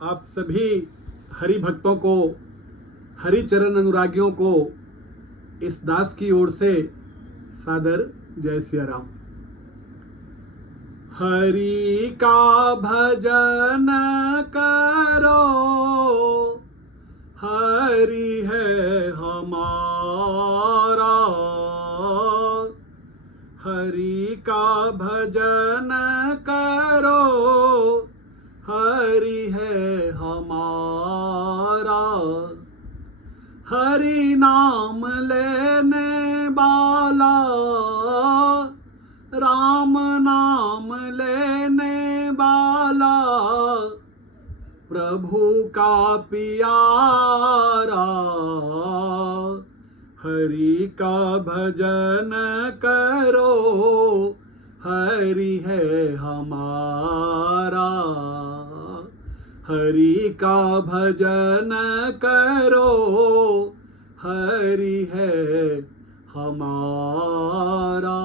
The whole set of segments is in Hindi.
आप सभी हरि भक्तों को, हरि चरण अनुरागियों को इस दास की ओर से सादर जय सिया राम। हरि का भजन करो, हरि है हमारा। हरि का भजन करो, हरि है हमारा। हरि नाम लेने वाला, राम नाम लेने वाला, प्रभु का प्यारा। हरि का भजन करो, हरि है हमारा। हरि का भजन करो, हरि है हमारा।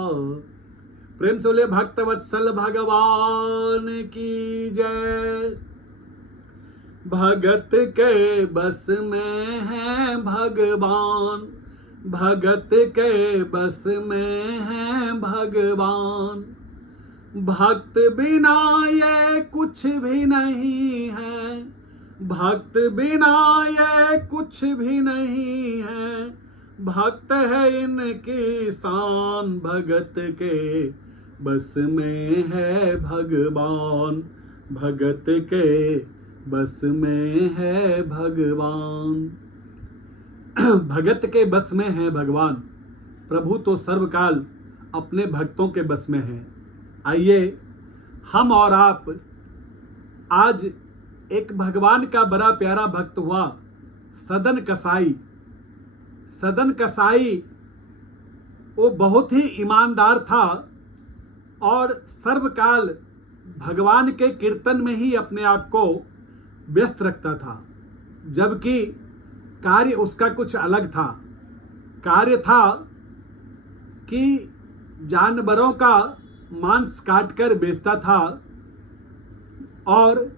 प्रेम से बोले भक्त वत्सल भगवान की जय। भगत के बस में है भगवान, भगत के बस में है भगवान। भक्त बिना ये कुछ भी नहीं है, भक्त बिना ये कुछ भी नहीं है। भक्त है इनकी शान, भगत के बस में है भगवान, भगत के बस में है भगवान। भगत के बस में है भगवान, प्रभु तो सर्वकाल अपने भक्तों के बस में है। आइए हम और आप आज एक भगवान का बड़ा प्यारा भक्त हुआ सदन कसाई। सदन कसाई वो बहुत ही ईमानदार था और सर्वकाल भगवान के कीर्तन में ही अपने आप को व्यस्त रखता था, जबकि कार्य उसका कुछ अलग था। कार्य था कि जानवरों का मांस काटकर बेचता था और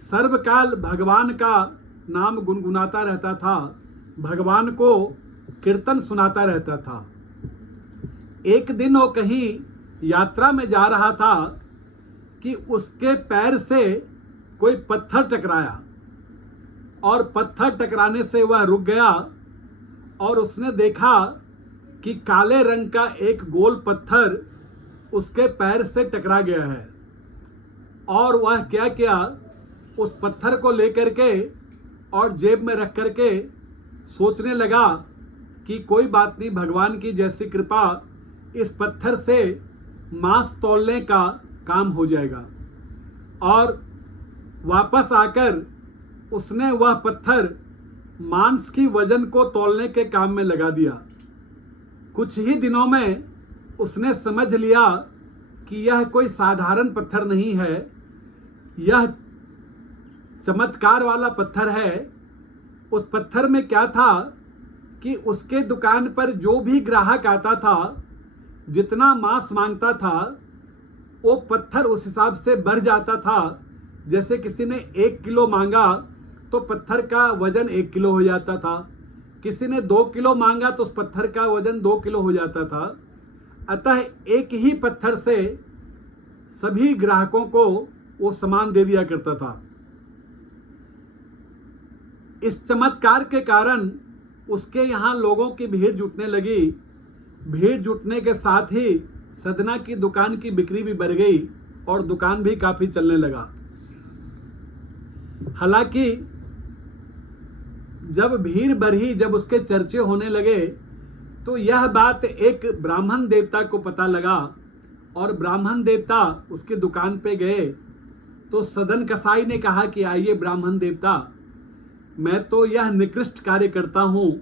सर्वकाल भगवान का नाम गुनगुनाता रहता था, भगवान को कीर्तन सुनाता रहता था। एक दिन वो कहीं यात्रा में जा रहा था कि उसके पैर से कोई पत्थर टकराया और पत्थर टकराने से वह रुक गया और उसने देखा कि काले रंग का एक गोल पत्थर उसके पैर से टकरा गया है। और वह क्या किया, उस पत्थर को लेकर के और जेब में रख करके सोचने लगा कि कोई बात नहीं, भगवान की जैसी कृपा, इस पत्थर से मांस तौलने का काम हो जाएगा। और वापस आकर उसने वह पत्थर मांस की वजन को तौलने के काम में लगा दिया। कुछ ही दिनों में उसने समझ लिया कि यह कोई साधारण पत्थर नहीं है, यह चमत्कार वाला पत्थर है। उस पत्थर में क्या था कि उसके दुकान पर जो भी ग्राहक आता था, जितना मांस मांगता था, वो पत्थर उस हिसाब से बढ़ जाता था। जैसे किसी ने 1 किलो मांगा तो पत्थर का वजन 1 किलो हो जाता था, किसी ने 2 किलो मांगा तो उस पत्थर का वजन 2 किलो हो जाता था। अतः एक ही पत्थर से सभी ग्राहकों को वो सामान दे दिया करता था। इस चमत्कार के कारण उसके यहाँ लोगों की भीड़ जुटने लगी। भीड़ जुटने के साथ ही सदना की दुकान की बिक्री भी बढ़ गई और दुकान भी काफी चलने लगा। हालांकि जब भीड़ बढ़ी, जब उसके चर्चे होने लगे, तो यह बात एक ब्राह्मण देवता को पता लगा और ब्राह्मण देवता उसकी दुकान पे गए। तो सदन कसाई ने कहा कि आइए ब्राह्मण देवता, मैं तो यह निकृष्ट कार्य करता हूँ,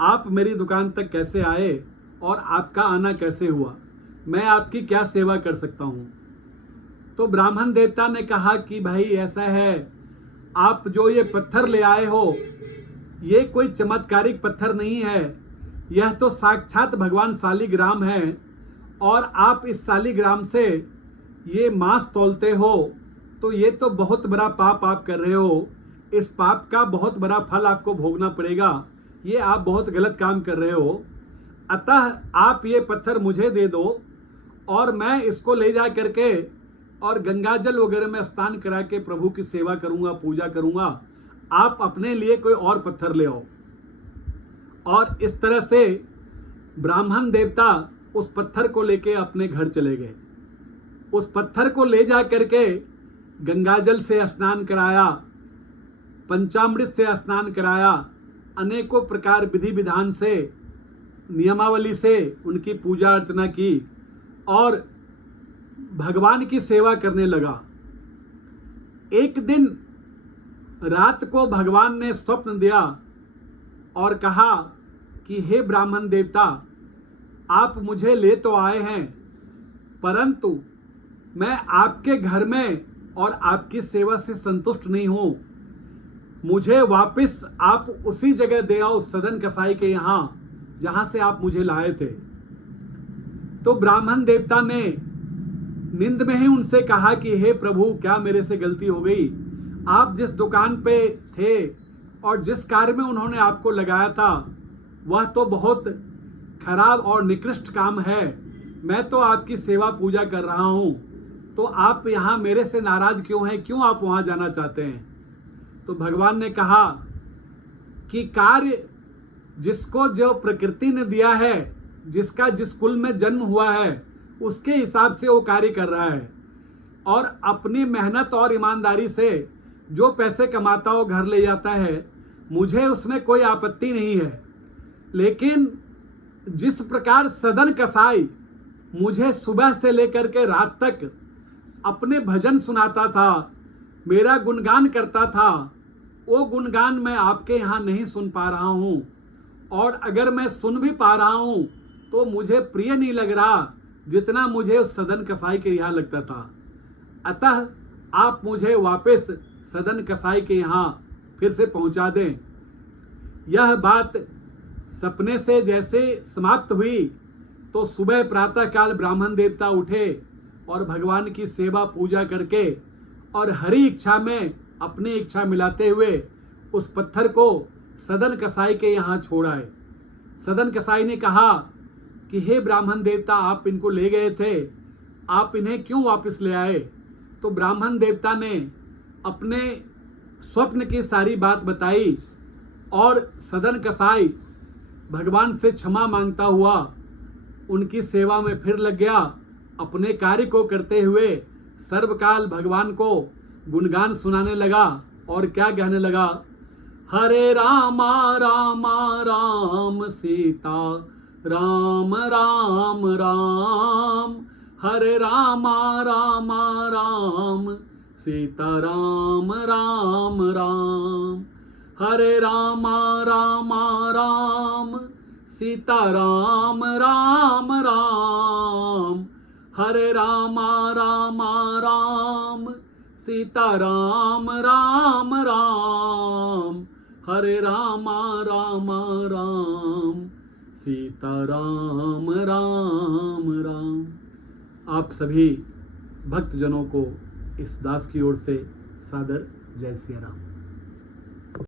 आप मेरी दुकान तक कैसे आए और आपका आना कैसे हुआ, मैं आपकी क्या सेवा कर सकता हूँ। तो ब्राह्मण देवता ने कहा कि भाई ऐसा है, आप जो ये पत्थर ले आए हो, ये कोई चमत्कारिक पत्थर नहीं है, यह तो साक्षात भगवान शालिग्राम है और आप इस शालिग्राम से ये मांस तौलते हो, तो ये तो बहुत बड़ा पाप आप कर रहे हो, इस पाप का बहुत बड़ा फल आपको भोगना पड़ेगा, ये आप बहुत गलत काम कर रहे हो। अतः आप ये पत्थर मुझे दे दो और मैं इसको ले जा करके और गंगा जल वगैरह में स्नान करा के प्रभु की सेवा करूंगा, पूजा करूंगा। आप अपने लिए कोई और पत्थर ले आओ। और इस तरह से ब्राह्मण देवता उस पत्थर को लेके अपने घर चले गए। उस पत्थर को ले जा करके गंगा जल से स्नान कराया, पंचामृत से स्नान कराया, अनेकों प्रकार विधि विधान से, नियमावली से उनकी पूजा अर्चना की और भगवान की सेवा करने लगा। एक दिन रात को भगवान ने स्वप्न दिया और कहा कि हे ब्राह्मण देवता, आप मुझे ले तो आए हैं, परंतु मैं आपके घर में और आपकी सेवा से संतुष्ट नहीं हूं। मुझे वापस आप उसी जगह दे आओ, सदन कसाई के यहां जहां से आप मुझे लाए थे। तो ब्राह्मण देवता ने नींद में ही उनसे कहा कि हे प्रभु, क्या मेरे से गलती हो गई? आप जिस दुकान पे थे और जिस कार्य में उन्होंने आपको लगाया था वह तो बहुत खराब और निकृष्ट काम है। मैं तो आपकी सेवा पूजा कर रहा हूं, तो आप यहाँ मेरे से नाराज क्यों हैं? क्यों आप वहां जाना चाहते हैं? तो भगवान ने कहा कि कार्य जिसको जो प्रकृति ने दिया है, जिसका जिस कुल में जन्म हुआ है, उसके हिसाब से वो कार्य कर रहा है और अपनी मेहनत और ईमानदारी से जो पैसे कमाता हो घर ले जाता है, मुझे उसमें कोई आपत्ति नहीं है। लेकिन जिस प्रकार सदन कसाई मुझे सुबह से लेकर के रात तक अपने भजन सुनाता था, मेरा गुणगान करता था, वो गुणगान मैं आपके यहाँ नहीं सुन पा रहा हूँ, और अगर मैं सुन भी पा रहा हूँ तो मुझे प्रिय नहीं लग रहा जितना मुझे उस सदन कसाई के यहाँ लगता था। अतः आप मुझे वापस सदन कसाई के यहाँ फिर से पहुँचा दें। यह बात सपने से जैसे समाप्त हुई तो सुबह प्रातःकाल ब्राह्मण देवता उठे और भगवान की सेवा पूजा करके और हरि इच्छा में अपनी इच्छा मिलाते हुए उस पत्थर को सदन कसाई के यहाँ छोड़ आए। सदन कसाई ने कहा कि हे ब्राह्मण देवता, आप इनको ले गए थे, आप इन्हें क्यों वापस ले आए? तो ब्राह्मण देवता ने अपने स्वप्न की सारी बात बताई और सदन कसाई भगवान से क्षमा मांगता हुआ उनकी सेवा में फिर लग गया। अपने कार्य को करते हुए सर्वकाल भगवान को गुणगान सुनाने लगा और क्या कहने लगा? हरे रामा रामा राम सीता राम राम राम, हरे रामा रामा राम सीता राम राम राम, हरे रामा रामा राम सीता राम राम राम, हरे रामा रामा राम सीता राम राम राम, हरे रामा रामा राम सीता राम राम राम। आप सभी भक्तजनों को इस दास की ओर से सादर जय सिया राम।